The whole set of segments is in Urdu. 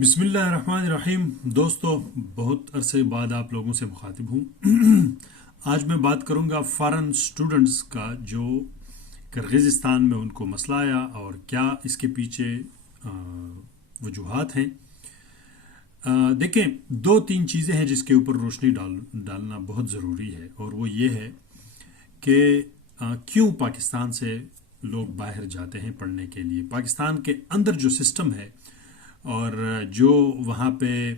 بسم اللہ الرحمن الرحیم. دوستو، بہت عرصے بعد آپ لوگوں سے مخاطب ہوں. آج میں بات کروں گا فارن سٹوڈنٹس کا جو کرغزستان میں ان کو مسئلہ آیا اور کیا اس کے پیچھے وجوہات ہیں. دیکھیں، دو تین چیزیں ہیں جس کے اوپر روشنی ڈالنا بہت ضروری ہے، اور وہ یہ ہے کہ کیوں پاکستان سے لوگ باہر جاتے ہیں پڑھنے کے لیے. پاکستان کے اندر جو سسٹم ہے اور جو وہاں پہ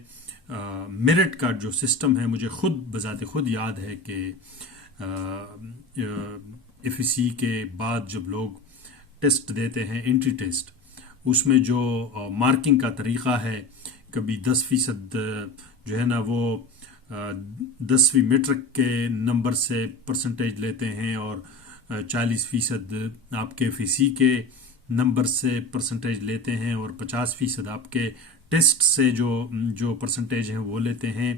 میرٹ کا جو سسٹم ہے، مجھے بذات خود یاد ہے کہ ایف ای سی کے بعد جب لوگ ٹیسٹ دیتے ہیں، انٹری ٹیسٹ، اس میں جو مارکنگ کا طریقہ ہے، کبھی 10% جو ہے نا وہ 10ویں میٹرک کے نمبر سے پرسنٹیج لیتے ہیں، اور 40% آپ کے ایف ای سی کے نمبر سے پرسنٹیج لیتے ہیں، اور 50% آپ کے ٹیسٹ سے جو پرسنٹیج ہیں وہ لیتے ہیں،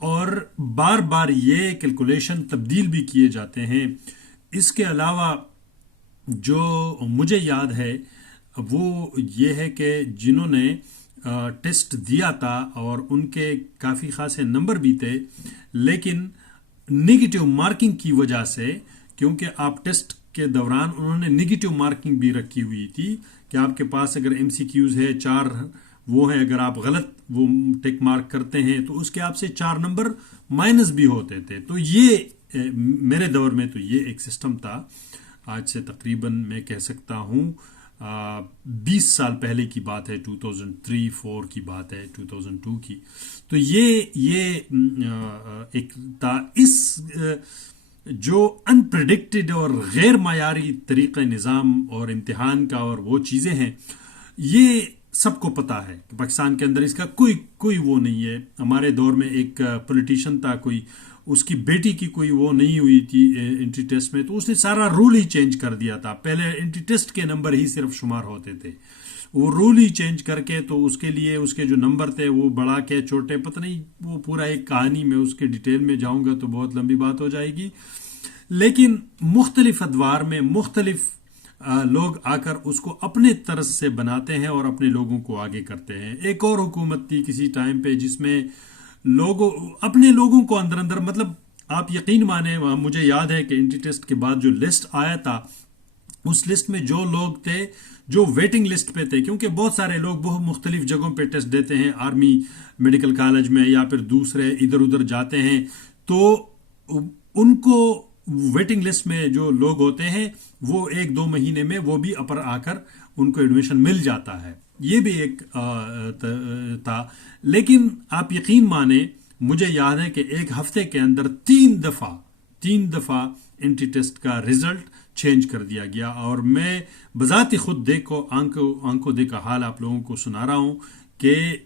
اور بار بار یہ کیلکولیشن تبدیل بھی کیے جاتے ہیں. اس کے علاوہ جو مجھے یاد ہے وہ یہ ہے کہ جنہوں نے ٹیسٹ دیا تھا اور ان کے کافی خاصے نمبر بھی تھے، لیکن نگیٹو مارکنگ کی وجہ سے، کیونکہ آپ ٹیسٹ کے دوران انہوں نے نگیٹو مارکنگ بھی رکھی ہوئی تھی کہ آپ کے پاس اگر ایم سی کیوز ہے 4 وہ ہیں، اگر آپ غلط وہ ٹیک مارک کرتے ہیں تو اس کے آپ سے 4 نمبر مائنس بھی ہوتے تھے. تو یہ میرے دور میں تو یہ ایک سسٹم تھا. آج سے تقریباً میں کہہ سکتا ہوں 20 سال پہلے کی بات ہے، 2003-4 کی بات ہے، 2002 کی. تو یہ ایک تھا. اس جو ان پریڈکٹڈ اور غیر معیاری طریقہ نظام اور امتحان کا اور وہ چیزیں ہیں، یہ سب کو پتہ ہے کہ پاکستان کے اندر اس کا کوئی وہ نہیں ہے. ہمارے دور میں ایک پولیٹیشین تھا، کوئی اس کی بیٹی کی کوئی وہ نہیں ہوئی تھی انٹری ٹیسٹ میں، تو اس نے سارا رول ہی چینج کر دیا تھا. پہلے انٹری ٹیسٹ کے نمبر ہی صرف شمار ہوتے تھے، وہ رول ہی چینج کر کے تو اس کے لیے اس کے جو نمبر تھے وہ بڑا کے چھوٹے، پتہ نہیں، وہ پورا ایک کہانی، میں اس کے ڈیٹیل میں جاؤں گا تو بہت لمبی بات ہو جائے گی. لیکن مختلف ادوار میں مختلف لوگ آ کر اس کو اپنے طرز سے بناتے ہیں اور اپنے لوگوں کو آگے کرتے ہیں. ایک اور حکومت تھی کسی ٹائم پہ جس میں اپنے لوگوں کو اندر مطلب آپ یقین مانیں، مجھے یاد ہے کہ انٹری ٹیسٹ کے بعد جو لسٹ آیا تھا، اس لسٹ میں جو لوگ تھے جو ویٹنگ لسٹ پہ تھے، کیونکہ بہت سارے لوگ بہت مختلف جگہوں پہ ٹیسٹ دیتے ہیں، آرمی میڈیکل کالج میں یا پھر دوسرے ادھر ادھر جاتے ہیں، تو ان کو ویٹنگ لسٹ میں جو لوگ ہوتے ہیں وہ 1-2 مہینے میں وہ بھی اپر آ کر ان کو ایڈمیشن مل جاتا ہے. یہ بھی ایک تھا. لیکن آپ یقین مانیں، مجھے یاد ہے کہ ایک ہفتے کے اندر 3 دفعہ انٹری ٹیسٹ کا رزلٹ چینج کر دیا گیا. اور میں بذات خود آنکھوں دیکھا حال آپ لوگوں کو سنا رہا ہوں کہ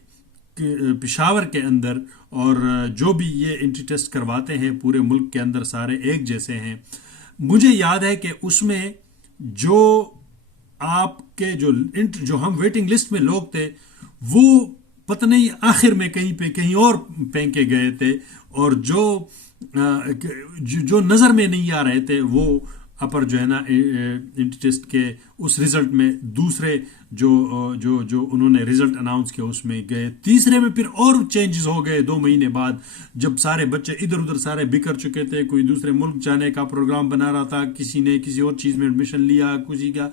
پشاور کے اندر اور جو بھی یہ انٹری ٹیسٹ کرواتے ہیں پورے ملک کے اندر سارے ایک جیسے ہیں. مجھے یاد ہے کہ اس میں جو آپ کے جو ہم ویٹنگ لسٹ میں لوگ تھے، وہ پتہ نہیں آخر میں کہیں اور پھینکے گئے تھے، اور جو نظر میں نہیں آ رہے تھے وہ اپر جو ہے نا انٹری ٹیسٹ کے اس رزلٹ میں دوسرے جو انہوں نے رزلٹ اناؤنس کیا اس میں گئے. تیسرے میں پھر اور چینجز ہو گئے 2 مہینے بعد، جب سارے بچے ادھر ادھر سارے بکھر چکے تھے. کوئی دوسرے ملک جانے کا پروگرام بنا رہا تھا، کسی نے کسی اور چیز میں ایڈمیشن لیا، کسی کا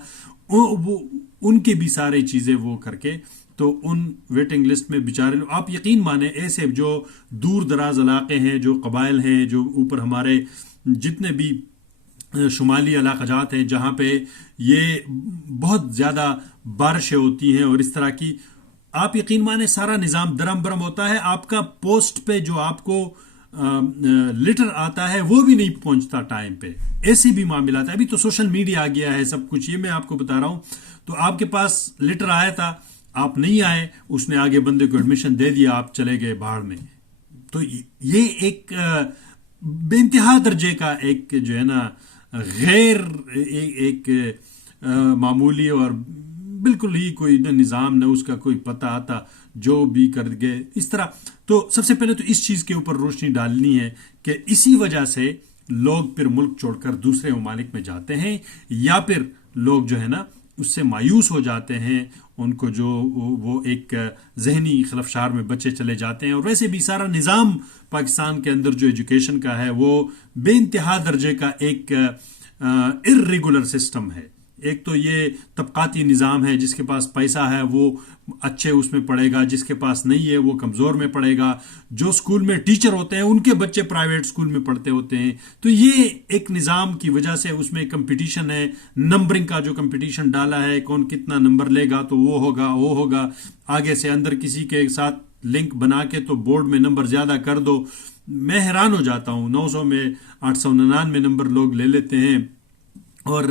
ان کے بھی سارے چیزیں وہ کر کے تو ان ویٹنگ لسٹ میں بیچارے لوگ، آپ یقین مانیں، ایسے جو دور دراز علاقے ہیں، جو قبائل ہیں، جو اوپر ہمارے جتنے بھی شمالی علاقہ جات ہیں جہاں پہ یہ بہت زیادہ بارشیں ہوتی ہیں اور اس طرح کی، آپ یقین مانیں سارا نظام درم برم ہوتا ہے. آپ کا پوسٹ پہ جو آپ کو لیٹر آتا ہے وہ بھی نہیں پہنچتا ٹائم پہ. ایسی بھی معاملات ہیں. ابھی تو سوشل میڈیا آ گیا ہے، سب کچھ یہ میں آپ کو بتا رہا ہوں. تو آپ کے پاس لیٹر آیا تھا، آپ نہیں آئے، اس نے آگے بندے کو ایڈمیشن دے دیا، آپ چلے گئے باہر میں. تو یہ ایک بے انتہا درجے کا ایک جو ہے نا غیر ایک معمولی اور بالکل ہی کوئی نہ نظام نہ اس کا کوئی پتہ آتا، جو بھی کر گئے اس طرح. تو سب سے پہلے تو اس چیز کے اوپر روشنی ڈالنی ہے کہ اسی وجہ سے لوگ پھر ملک چھوڑ کر دوسرے ممالک میں جاتے ہیں، یا پھر لوگ جو ہے نا اس سے مایوس ہو جاتے ہیں، ان کو جو وہ ایک ذہنی خلفشار میں بچے چلے جاتے ہیں. اور ویسے بھی سارا نظام پاکستان کے اندر جو ایجوکیشن کا ہے وہ بے انتہا درجے کا ایک ارریگولر سسٹم ہے. ایک تو یہ طبقاتی نظام ہے، جس کے پاس پیسہ ہے وہ اچھے اس میں پڑھے گا، جس کے پاس نہیں ہے وہ کمزور میں پڑھے گا. جو اسکول میں ٹیچر ہوتے ہیں ان کے بچے پرائیویٹ اسکول میں پڑھتے ہوتے ہیں. تو یہ ایک نظام کی وجہ سے اس میں کمپٹیشن ہے، نمبرنگ کا جو کمپٹیشن ڈالا ہے، کون کتنا نمبر لے گا تو وہ ہوگا. آگے سے اندر کسی کے ساتھ لنک بنا کے تو بورڈ میں نمبر زیادہ کر دو. میں حیران ہو جاتا ہوں، 900 میں 899 نمبر لوگ لے لیتے ہیں، اور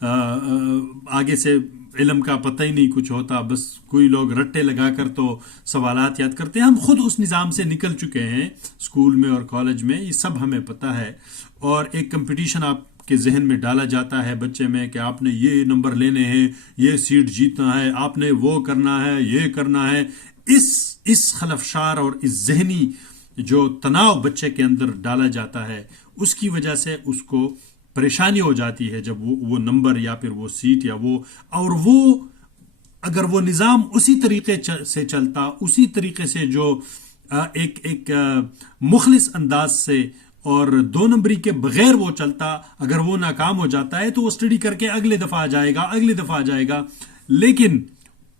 آگے سے علم کا پتہ ہی نہیں کچھ ہوتا. بس کوئی لوگ رٹے لگا کر تو سوالات یاد کرتے ہیں. ہم خود اس نظام سے نکل چکے ہیں، اسکول میں اور کالج میں، یہ سب ہمیں پتہ ہے. اور ایک کمپٹیشن آپ کے ذہن میں ڈالا جاتا ہے بچے میں کہ آپ نے یہ نمبر لینے ہیں، یہ سیٹ جیتنا ہے، آپ نے وہ کرنا ہے، یہ کرنا ہے. اس خلفشار اور اس ذہنی جو تناؤ بچے کے اندر ڈالا جاتا ہے، اس کی وجہ سے اس کو پریشانی ہو جاتی ہے جب وہ نمبر یا پھر وہ سیٹ یا وہ، اور وہ اگر وہ نظام اسی طریقے سے چلتا، اسی طریقے سے جو ایک مخلص انداز سے اور 2 نمبری کے بغیر وہ چلتا، اگر وہ ناکام ہو جاتا ہے تو وہ اسٹڈی کر کے اگلے دفعہ آ جائے گا. لیکن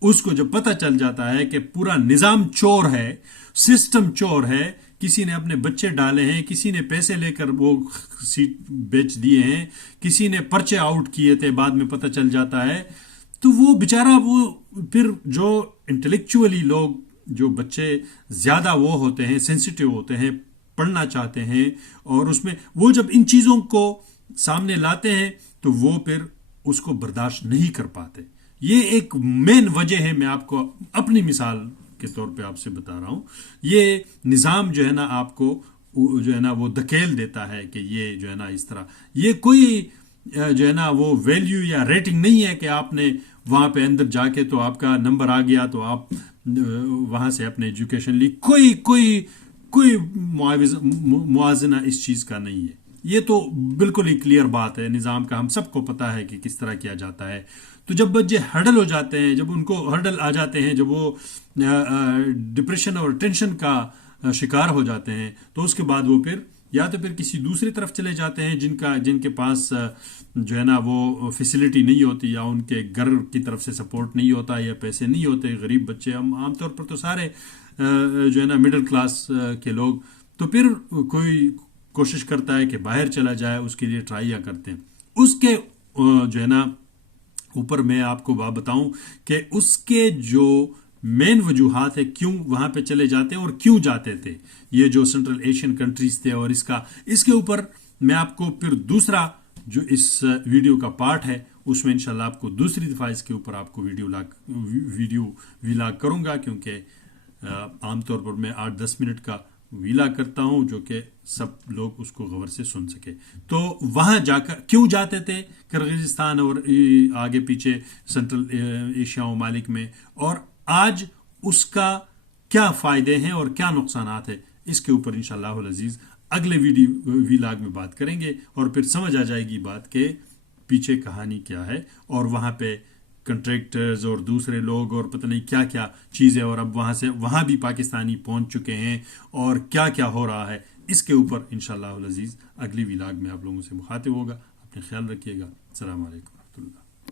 اس کو جب پتہ چل جاتا ہے کہ پورا نظام چور ہے، سسٹم چور ہے، کسی نے اپنے بچے ڈالے ہیں، کسی نے پیسے لے کر وہ سیٹ بیچ دیے ہیں، کسی نے پرچے آؤٹ کیے تھے، بعد میں پتہ چل جاتا ہے. تو وہ بیچارہ، وہ پھر جو انٹلیکچولی لوگ، جو بچے زیادہ وہ ہوتے ہیں، سینسیٹیو ہوتے ہیں، پڑھنا چاہتے ہیں، اور اس میں وہ جب ان چیزوں کو سامنے لاتے ہیں تو وہ پھر اس کو برداشت نہیں کر پاتے. یہ ایک مین وجہ ہے. میں آپ کو اپنی مثال کے طور پہ آپ سے بتا رہا ہوں. یہ نظام جو ہے نا آپ کو جو ہے نا وہ دھکیل دیتا ہے کہ یہ جو ہے نا اس طرح، یہ کوئی جو ہے نا وہ ویلیو یا ریٹنگ نہیں ہے کہ آپ نے وہاں پہ اندر جا کے تو آپ کا نمبر آ گیا تو آپ وہاں سے اپنے ایجوکیشن لی. کوئی موازنہ اس چیز کا نہیں ہے. یہ تو بالکل ہی کلیئر بات ہے نظام کا، ہم سب کو پتا ہے کہ کس طرح کیا جاتا ہے. تو جب بچے ہرڈل ہو جاتے ہیں، جب ان کو ہرڈل آ جاتے ہیں، جب وہ ڈپریشن اور ٹینشن کا شکار ہو جاتے ہیں، تو اس کے بعد وہ پھر یا تو پھر کسی دوسری طرف چلے جاتے ہیں جن کے پاس جو ہے نا وہ فیسلٹی نہیں ہوتی، یا ان کے گھر کی طرف سے سپورٹ نہیں ہوتا، یا پیسے نہیں ہوتے. غریب بچے، ہم عام طور پر تو سارے جو ہے نا مڈل کلاس کے لوگ، تو پھر کوئی کوشش کرتا ہے کہ باہر چلا جائے، اس کے لیے ٹرائیاں کرتے ہیں. اس کے جو ہے نا اوپر میں آپ کو بتاؤں کہ اس کے جو مین وجوہات ہے کیوں وہاں پہ چلے جاتے ہیں اور کیوں جاتے تھے، یہ جو سینٹرل ایشین کنٹریز تھے، اور اس کے اوپر میں آپ کو پھر دوسرا جو اس ویڈیو کا پارٹ ہے اس میں انشاءاللہ آپ کو دوسری دفعہ اس کے اوپر آپ کو ویڈیو ویلاگ کروں گا، کیونکہ عام طور پر میں 8-10 منٹ کا ویلاگ کرتا ہوں جو کہ سب لوگ اس کو غور سے سن سکے. تو وہاں جا کر کیوں جاتے تھے کرغزستان اور آگے پیچھے سینٹرل ایشیا ممالک میں، اور آج اس کا کیا فائدے ہیں اور کیا نقصانات ہیں، اس کے اوپر انشاءاللہ العزیز اگلے ویلاگ میں بات کریں گے. اور پھر سمجھ آ جائے گی بات کہ پیچھے کہانی کیا ہے، اور وہاں پہ کنٹریکٹرز اور دوسرے لوگ اور پتہ نہیں کیا کیا چیزیں، اور اب وہاں بھی پاکستانی پہنچ چکے ہیں، اور کیا کیا ہو رہا ہے. اس کے اوپر انشاءاللہ العزیز اگلی ویلاگ میں آپ لوگوں سے مخاطب ہوگا. اپنے خیال رکھیے گا. السلام علیکم.